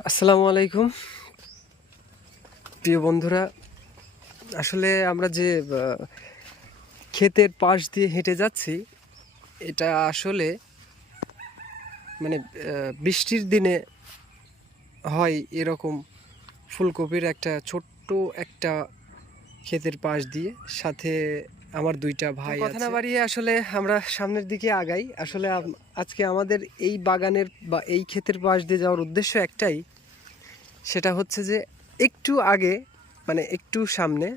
আসসালামু আলাইকুম। প্রিয় বন্ধুরা, আসলে আমরা যে ক্ষেতের পাশ দিয়ে হেঁটে যাচ্ছি, এটা আসলে মানে বৃষ্টির দিনে হয় এরকম ফুলকপির একটা ছোট্ট একটা ক্ষেতের পাশ দিয়ে, সাথে আমার দুইটা ভাই কথা না বাড়িয়ে আসলে আমরা সামনের দিকে আগাই। আসলে আজকে আমাদের এই বাগানের বা এই ক্ষেতের পাশ দিয়ে যাওয়ার উদ্দেশ্য একটাই। সেটা হচ্ছে যে একটু আগে মানে একটু সামনে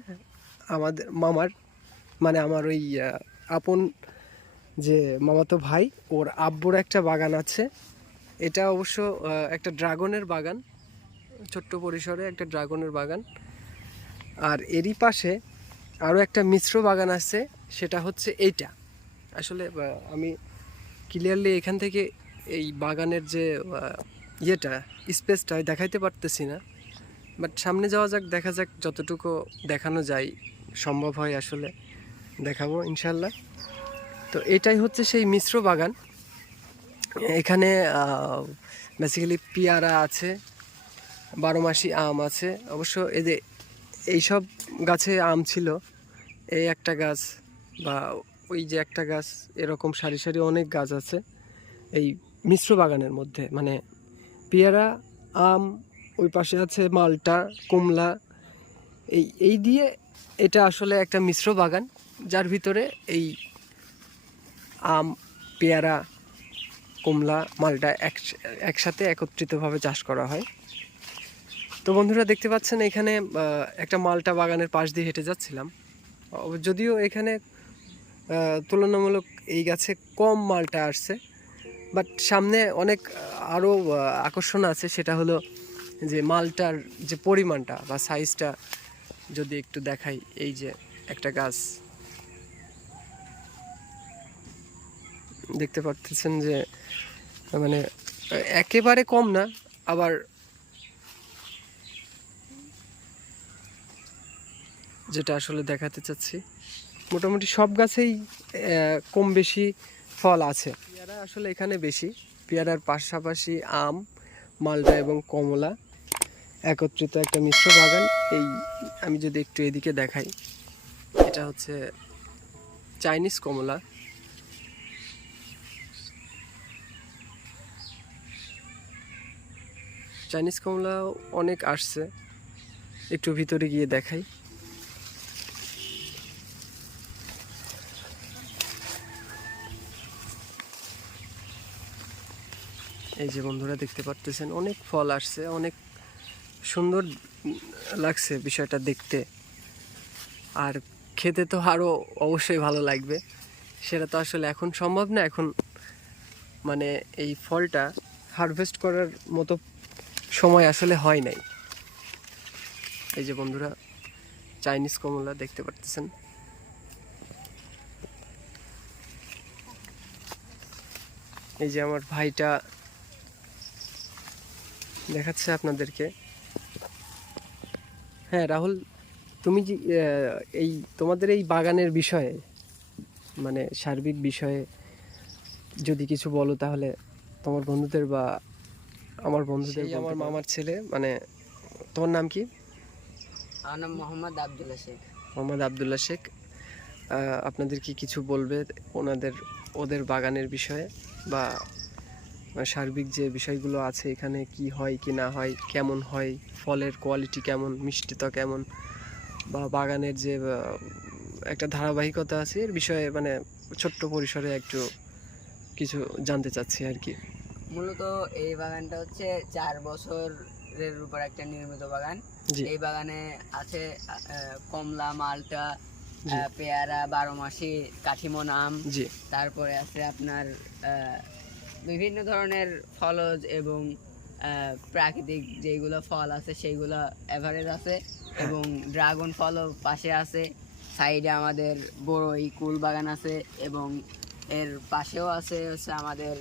আমাদের মামার মানে আমার ওই আপন যে মামাতো ভাই ওর আব্বুর একটা বাগান আছে। এটা অবশ্য একটা ড্রাগনের বাগান ছোট্ট পরিসরে একটা ড্রাগনের বাগান। আর এরই পাশে আরও একটা মিশ্র বাগান আছে, সেটা হচ্ছে এইটা। আসলে আমি ক্লিয়ারলি এখান থেকে এই বাগানের যে ইয়েটা স্পেসটা দেখাইতে পারতেছি না। বাট সামনে যাওয়া যাক, দেখা যাক যতটুকু দেখানো যায়, সম্ভব হয় আসলে দেখাবো ইনশাল্লাহ তো এটাই হচ্ছে সেই মিশ্র বাগান। এখানে বেসিক্যালি পিয়ারা আছে, বারো মাসি আম আছে। অবশ্য এদের এইসব গাছে আম ছিল এই একটা গাছ বা ওই যে একটা গাছ, এরকম সারি সারি অনেক গাছ আছে এই মিশ্র বাগানের মধ্যে। মানে পেয়ারা, আম, ওই পাশে আছে মালটা, কমলা, এই এই দিয়ে এটা আসলে একটা মিশ্র বাগান, যার ভিতরে এই আম, পেয়ারা, কমলা, মালটা এক, একসাথে একত্রিতভাবে চাষ করা হয়। তো বন্ধুরা দেখতে পাচ্ছেন এখানে একটা মালটা বাগানের পাশ দিয়ে হেঁটে যাচ্ছিলাম। যদিও এখানে তুলনামূলক এই গাছে কম মালটা আসছে বাট সামনে অনেক আরও আকর্ষণ আছে, সেটা হলো যে মালটার যে পরিমাণটা বা সাইজটা যদি একটু দেখাই, এই যে একটা গাছ। দেখতে পাচ্ছেন যে মানে একেবারে কম না, আবার যেটা আসলে দেখাতে চাচ্ছি। মোটামুটি সব গাছেই কম বেশি ফল আছে। পেয়ারা আসলে এখানে বেশি। পেয়ারার পাশাপাশি আম মালটা এবং কমলা একত্রিত একটা মিশ্র বাগান। এই আমি যদি একটু এদিকে দেখাই, এটা হচ্ছে চাইনিজ কমলা। চাইনিজ কমলা অনেক আসছে। একটু ভিতরে গিয়ে দেখাই। এই যে বন্ধুরা দেখতে পারতেছেন, অনেক ফল আসছে, অনেক সুন্দর লাগছে বিষয়টা দেখতে। আর খেতে তো আরও অবশ্যই ভালো লাগবে। সেটা তো আসলে এখন সম্ভব না, এখন মানে এই ফলটা হারভেস্ট করার মতো সময় আসলে হয় নাই। এই যে বন্ধুরা চাইনিজ কমলা দেখতে পারতেছেন। এই যে আমার ভাইটা দেখাচ্ছে আপনাদেরকে। হ্যাঁ রাহুল তুমি যে এই তোমাদের এই বাগানের বিষয়ে মানে সার্বিক বিষয়ে যদি কিছু বলো তাহলে তোমার বন্ধুদের বা আমার বন্ধুদের আমার মামার ছেলে মানে তোমার নাম কি? আমার নাম মোহাম্মদ আবদুল্লা শেখ। মোহাম্মদ আবদুল্লা শেখ। আপনাদের কি কিছু বলবে ওনাদের ওদের বাগানের বিষয়ে বা সার্বিক যে বিষয়গুলো আছে এখানে কি হয় কি না হয় কেমন হয় ফলের কোয়ালিটি কেমন মিষ্টিতা কেমন বা বাগানের যে একটা ধারাবাহিকতা আছে এর বিষয়ে মানে ছোট্ট পরিসরে একটু কিছু জানতে চাচ্ছি আর কি। মূলত এই বাগানটা হচ্ছে চার বছরের উপর একটা নির্মিত বাগান। এই বাগানে আছে কমলা মালটা পেয়ারা বারো মাসি কাঠিমন আম তারপরে আছে আপনার বিভিন্ন ধরনের ফলজ এবং প্রাকৃতিক যেগুলো ফল আছে সেইগুলো অ্যাভারেজ আছে এবং ড্রাগন ফলও পাশে আছে। সাইডে আমাদের বড়ই কুল বাগান আছে এবং এর পাশেও আছে হচ্ছে আমাদের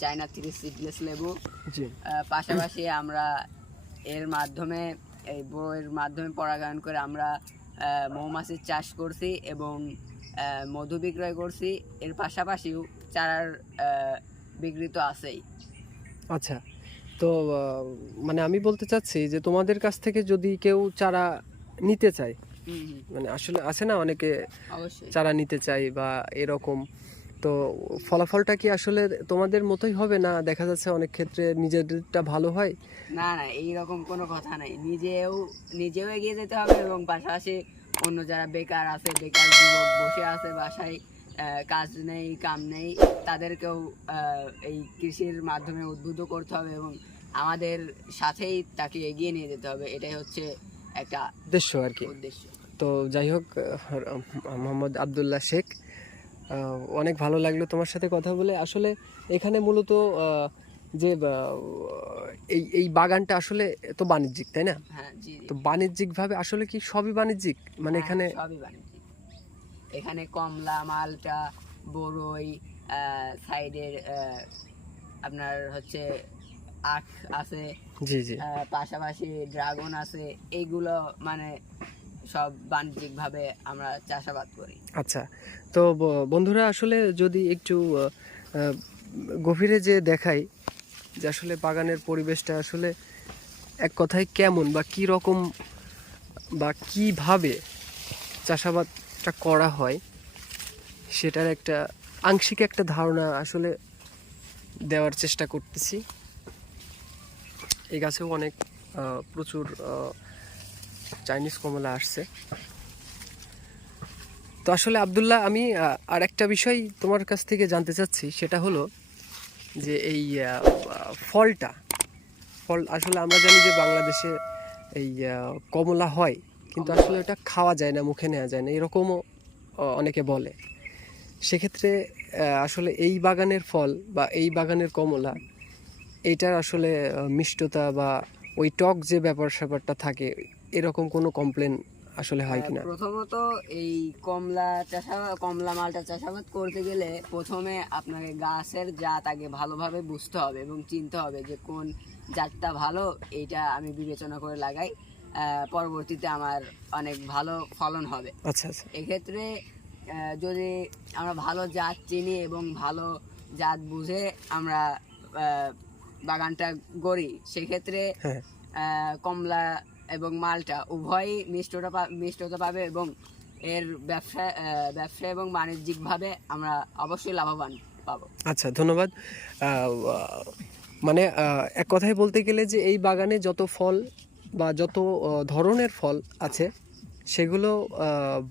চায়না থ্রি সিডলেস লেবু। পাশাপাশি আমরা এর মাধ্যমে এই বইয়ের মাধ্যমে পরাগায়ন করে আমরা মৌমাছির চাষ করছি এবং মধু বিক্রয় করছি। এর পাশাপাশিও চারার বিক্রি তো আছেই। আচ্ছা তো মানে আমি বলতে চাচ্ছি যে তোমাদের কাছ থেকে যদি কেউ চারা নিতে চায় মানে আসলে আছে না অনেকে চারা নিতে চাই বা এরকম তো ফলাফলটা কি আসলে তোমাদের মতোই হবে না দেখা যাচ্ছে অনেক ক্ষেত্রে নিজেদেরটা ভালো হয়? না না এইরকম কোনো কথা নাই। নিজেও নিজেও এগিয়ে যেতে হবে এবং পাশাপাশি অন্য যারা বেকার আছে বেকার যুবক বসে আছে বাসায় কাজ নেই কাম নেই তাদেরকেও এই কৃষির মাধ্যমে উদ্বুদ্ধ করতে হবে এবং আমাদের সাথেই তাকে এগিয়ে নিয়ে যেতে হবে। এটাই হচ্ছে একটা উদ্দেশ্য আর কি। উদ্দেশ্য। তো যাই হোক মোহাম্মদ আবদুল্লাহ শেখ অনেক ভালো লাগল তোমার সাথে কথা বলে। আসলে এখানে মূলত যে এই এই বাগানটা আসলে তো বাণিজ্যিক তাই না? হ্যাঁ। তো বাণিজ্যিকভাবে আসলে কি সবই বাণিজ্যিক? মানে হ্যাঁ, এখানে সবই বাণিজ্যিক। এখানে কমলা মালটা বড়ই সাইডের আপনার হচ্ছে আখ আছে জি জি। পাশাপাশি ড্রাগন আছে এইগুলো মানে সব বাণিজ্যিকভাবে আমরা চাষাবাদ করি। আচ্ছা তো বন্ধুরা আসলে যদি একটু গভীরে যে দেখাই যে আসলে বাগানের পরিবেশটা আসলে এক কথায় কেমন বা কি রকম বা কীভাবে চাষাবাদটা করা হয়, সেটার একটা আংশিক একটা ধারণা আসলে দেওয়ার চেষ্টা করতেছি। এই গাছেও অনেক প্রচুর চাইনিজ কমলা আসছে। তো আসলে আবদুল্লাহ, আমি আর একটা বিষয় তোমার কাছ থেকে জানতে চাচ্ছি, সেটা হলো যে এই ফলটা, ফল আসলে আমরা জানি যে বাংলাদেশে এই কমলা হয়। কিন্তু আসলে ওটা খাওয়া যায় না মুখে নেওয়া যায় না এরকমও অনেকে বলে। সেক্ষেত্রে আসলে এই বাগানের ফল বা এই বাগানের কমলা এইটার আসলে মিষ্টতা বা ওই টক যে ব্যাপার স্যাপারটা থাকে এরকম কোনো কমপ্লেন আসলে হয় কিনা? প্রথমত এই কমলা চাষাবাদ কমলা মালটা চাষাবাদ করতে গেলে প্রথমে আপনাকে গাছের জাত আগে ভালোভাবে বুঝতে হবে এবং চিনতে হবে যে কোন জাতটা ভালো এইটা আমি বিবেচনা করে লাগাই। পরবর্তীতে আমার অনেক ভালো ফলন হবে। আচ্ছা আচ্ছা। এক্ষেত্রে যদি আমরা ভালো জাত চিনি এবং ভালো জাত বুঝে আমরা বাগানটা গড়ি সেক্ষেত্রে হ্যাঁ। কমলা এবং মালটা উভয়ই মিষ্টটা মিষ্টতা পাবে এবং এর ব্যবসা ব্যবসা এবং বাণিজ্যিকভাবে আমরা অবশ্যই লাভবান পাবো। আচ্ছা ধন্যবাদ। আহ, মানে এক কথায় বলতে গেলে যে এই বাগানে যত ফল বা যত ধরনের ফল আছে সেগুলো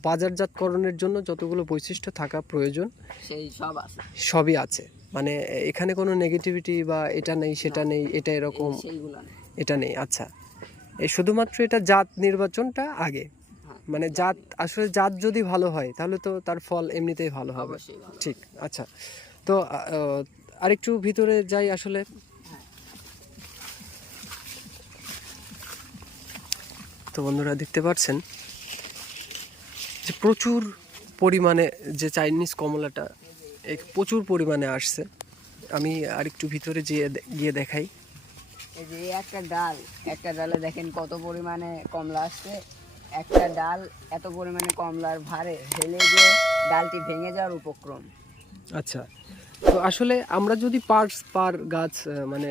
বাজারজাতকরণের জন্য যতগুলো বৈশিষ্ট্য থাকা প্রয়োজন সেই সব আছে। সবই আছে। মানে এখানে কোনো নেগেটিভিটি বা এটা নেই সেটা নেই এটা এরকম এটা নেই আচ্ছা। এই শুধুমাত্র এটা জাত নির্বাচনটা আগে। হ্যাঁ, মানে জাত আসলে জাত যদি ভালো হয় তাহলে তো তার ফল এমনিতেই ভালো হবে। ঠিক আচ্ছা। তো আরেকটু ভিতরে যাই আসলে। তো বন্ধুরা দেখতে পাচ্ছেন যে প্রচুর পরিমাণে যে চাইনিজ কমলাটা এই প্রচুর পরিমাণে আসছে। আমি আরেকটু ভিতরে গিয়ে গিয়ে দেখাই। এই যে একটা ডাল একটা ডালে দেখেন কত পরিমাণে কমলা আসছে। একটা ডাল এত পরিমাণে কমলার ভারে হেলে গিয়ে ডালটি ভেঙে যাওয়ার উপক্রম। আচ্ছা তো আসলে আমরা যদি পার পার গাছ মানে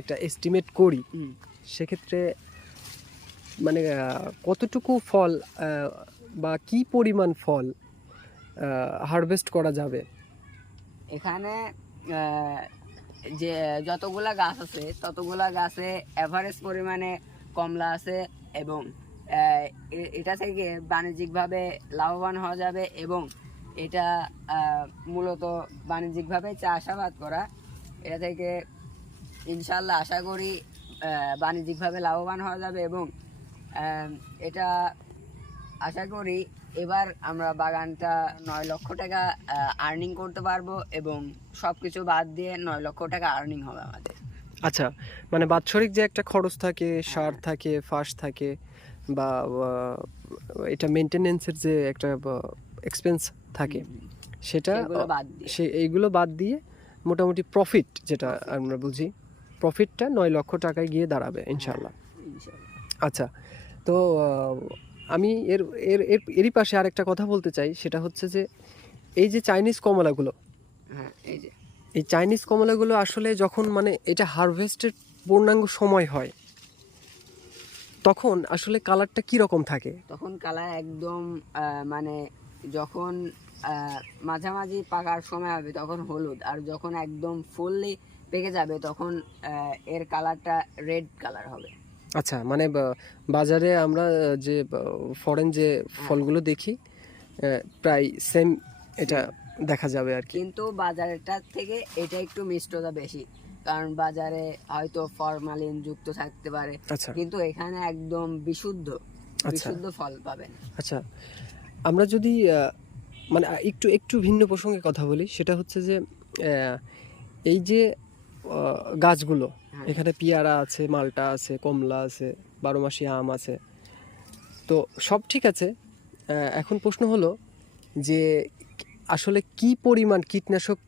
একটা এস্টিমেট করি সেক্ষেত্রে মানে কতটুকু ফল বা কি পরিমাণ ফল হারভেস্ট করা যাবে? এখানে যে যতগুলা গাছ আছে, ততগুলা গাছে অ্যাভারেজ পরিমাণে কমলা আছে এবং এটা থেকে বাণিজ্যিকভাবে লাভবান হওয়া যাবে এবং এটা মূলত বাণিজ্যিকভাবে চাষাবাদ করা। এটা থেকে ইনশাল্লাহ আশা করি বাণিজ্যিকভাবে লাভবান হওয়া যাবে এবং এটা আশা করি এবার আমরা বাগানটা নয় লক্ষ টাকা আর্নিং করতে পারব এবং সব কিছু বাদ দিয়ে নয় লক্ষ টাকা আর্নিং হবে আমাদের। আচ্ছা মানে বাৎসরিক যে একটা খরচ থাকে সার থাকে ফাঁস থাকে বা এটা মেনটেনেন্সের যে একটা এক্সপেন্স থাকে সেটা বাদ সে এইগুলো বাদ দিয়ে মোটামুটি প্রফিট যেটা আমরা বুঝি প্রফিটটা নয় লক্ষ টাকায় গিয়ে দাঁড়াবে ইনশাল্লাহ ইনশাল্লাহ। আচ্ছা তো আমি এর এর এর এরই পাশে আরেকটা কথা বলতে চাই সেটা হচ্ছে যে এই যে চাইনিজ কমলাগুলো হ্যাঁ এই যে। এই চাইনিজ কমলাগুলো আসলে যখন মানে এটা হারভেস্টের পূর্ণাঙ্গ সময় হয় তখন আসলে কালারটা কি রকম থাকে? তখন কালার একদম মানে যখন মাঝামাঝি পাকার সময় হবে তখন হলুদ আর যখন একদম ফুললি পেকে যাবে তখন এর কালারটা রেড কালার হবে। আচ্ছা মানে বাজারে আমরা যে ফরেন যে ফলগুলো দেখি প্রায় সেম এটা দেখা যাবে আর কি কিন্তু বাজারেরটার থেকে এটা একটু মিষ্টতা বেশি কারণ বাজারে হয়তো ফরমালিন যুক্ত থাকতে পারে আচ্ছা কিন্তু এখানে একদম বিশুদ্ধ আচ্ছা। বিশুদ্ধ ফল পাবেন আচ্ছা আমরা যদি মানে একটু একটু ভিন্ন প্রসঙ্গে কথা বলি সেটা হচ্ছে যে এই যে গাছগুলো। এখানে পেয়ারা আছে মালটা আছে কমলা আছে বারো মাসি আম আছে। তো সব ঠিক আছে। এখন প্রশ্ন হলো যে আসলে কি পরিমাণ কীটনাশক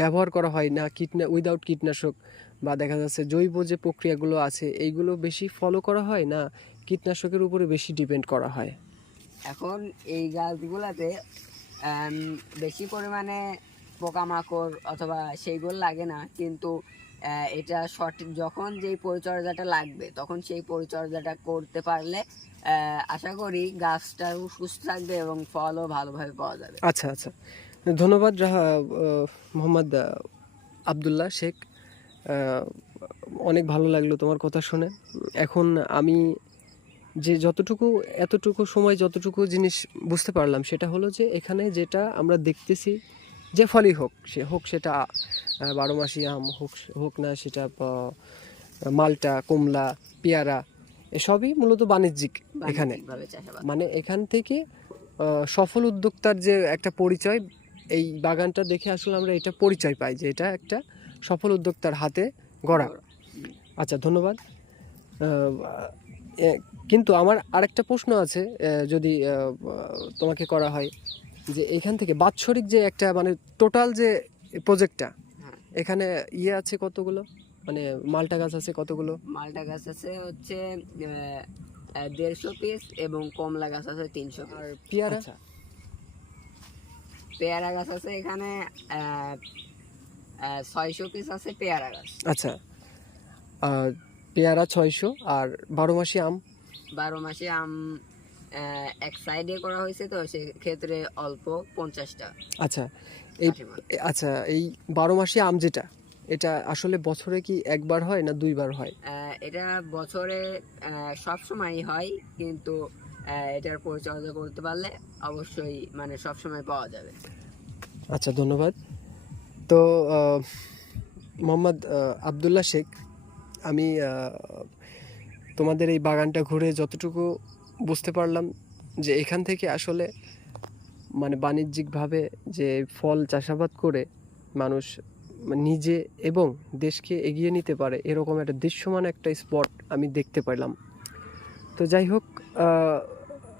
ব্যবহার করা হয় না কীটনা উইদাউট কীটনাশক? বা দেখা যাচ্ছে জৈব যে প্রক্রিয়াগুলো আছে এইগুলো বেশি ফলো করা হয় না কীটনাশকের উপরে বেশি ডিপেন্ড করা হয়? এখন এই গাছগুলোতে বেশি পরিমাণে পোকামাকড় অথবা সেইগুলো লাগে না। কিন্তু এটা সঠিক যখন যেই পরিচর্যাটা লাগবে, তখন সেই পরিচর্যাটা করতে পারলে আশা করি গাছটাও সুস্থ থাকবে এবং ফলও ভালোভাবে পাওয়া যাবে। আচ্ছা আচ্ছা। ধন্যবাদ মোহাম্মদ আবদুল্লাহ শেখ। অনেক ভালো লাগল তোমার কথা শুনে। এখন আমি যে যতটুকু, এতটুকু সময়, যতটুকু জিনিস বুঝতে পারলাম, সেটা হলো যে এখানে যেটা আমরা দেখতেছি, যে ফলই হোক, সে হোক, সেটা বারো মাসি আম হোক হোক না সেটা মালটা কমলা পেয়ারা এসবই মূলত বাণিজ্যিক এখানে। মানে এখান থেকে সফল উদ্যোক্তার যে একটা পরিচয় এই বাগানটা দেখে আসলে আমরা এটা পরিচয় পাই যে এটা একটা সফল উদ্যোক্তার হাতে গড়া। আচ্ছা ধন্যবাদ। কিন্তু আমার আরেকটা প্রশ্ন আছে যদি তোমাকে করা হয় যে এখান থেকে বাৎসরিক যে একটা মানে টোটাল যে প্রজেক্টটা। এখানে ইয়ে আছে কতগুলো? মানে মালটা গাছ আছে কতগুলো? মালটা গাছ আছে হচ্ছে দেড়শো পিস এবং কমলা গাছ আছে তিনশো আর পেয়ারা? পেয়ারা গাছ আছে এখানে ছয়শো পিস আছে পেয়ারা গাছ। আচ্ছা। আহ, পেয়ারা ছয়শো আর বারো মাসি আম? বারো মাসে আম আহ, এক সাইডে করা হয়েছে তো সেক্ষেত্রে অল্প পঞ্চাশটা। আচ্ছা। এই আচ্ছা এই বারো মাসি আম যেটা এটা আসলে বছরে কি একবার হয় না দুইবার হয়? এটা বছরে সব সময়ই হয় কিন্তু এটার পরিচর্যা করতে পারলে অবশ্যই মানে সব সময় পাওয়া যাবে। আচ্ছা ধন্যবাদ। তো মোহাম্মদ আবদুল্লাহ শেখ আমি তোমাদের এই বাগানটা ঘুরে যতটুকু বুঝতে পারলাম যে এখান থেকে আসলে মানে বাণিজ্যিকভাবে যে ফল চাষাবাদ করে মানুষ নিজে এবং দেশকে এগিয়ে নিতে পারে এরকম একটা দৃশ্যমান একটা স্পট আমি দেখতে পেলাম। তো যাই হোক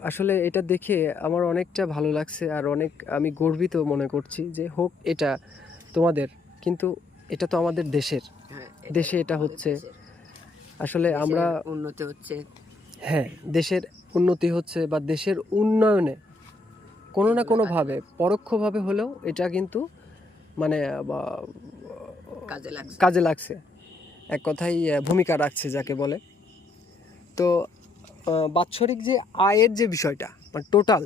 আসলে এটা দেখে আমার অনেকটা ভালো লাগছে আর অনেক আমি গর্বিত মনে করছি যে হোক এটা তোমাদের কিন্তু এটা তো আমাদের দেশের। হ্যাঁ, দেশে এটা হচ্ছে। আসলে আমরা উন্নতি হচ্ছে। হ্যাঁ দেশের উন্নতি হচ্ছে বা দেশের উন্নয়নে কোনো না কোনোভাবে পরোক্ষভাবে হলেও এটা কিন্তু মানে বা, কাজে লাগছে। কাজে লাগছে। এক কথাই ভূমিকা রাখছে যাকে বলে। তো বাৎসরিক যে আয়ের যে বিষয়টা মানে টোটাল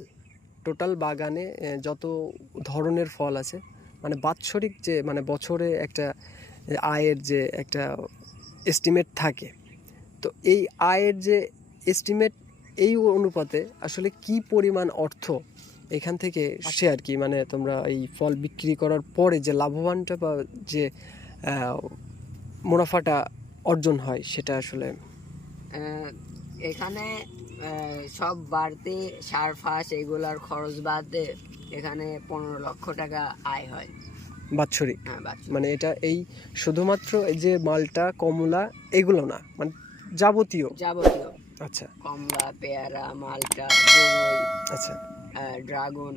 টোটাল বাগানে যত ধরনের ফল আছে মানে বাৎসরিক যে মানে বছরে একটা আয়ের যে একটা এস্টিমেট থাকে তো এই আয়ের যে এস্টিমেট এই অনুপাতে আসলে কি পরিমাণ অর্থ এখান থেকে সে আর কি মানে তোমরা এই ফল বিক্রি করার পরে যে লাভবানটা বা যে মুনাফাটা অর্জন হয় সেটা আসলে এখানে সব বাড়তি সার ফাঁস এগুলার খরচ বাদে এখানে পনেরো লক্ষ টাকা আয় হয়। বাৎসরিক। হ্যাঁ বাচ্চা মানে এটা এই শুধুমাত্র এই যে মালটা কমলা এগুলো না মানে যাবতীয়। যাবতীয়। আচ্ছা। কমলা পেয়ারা মালটা আচ্ছা। ড্রাগন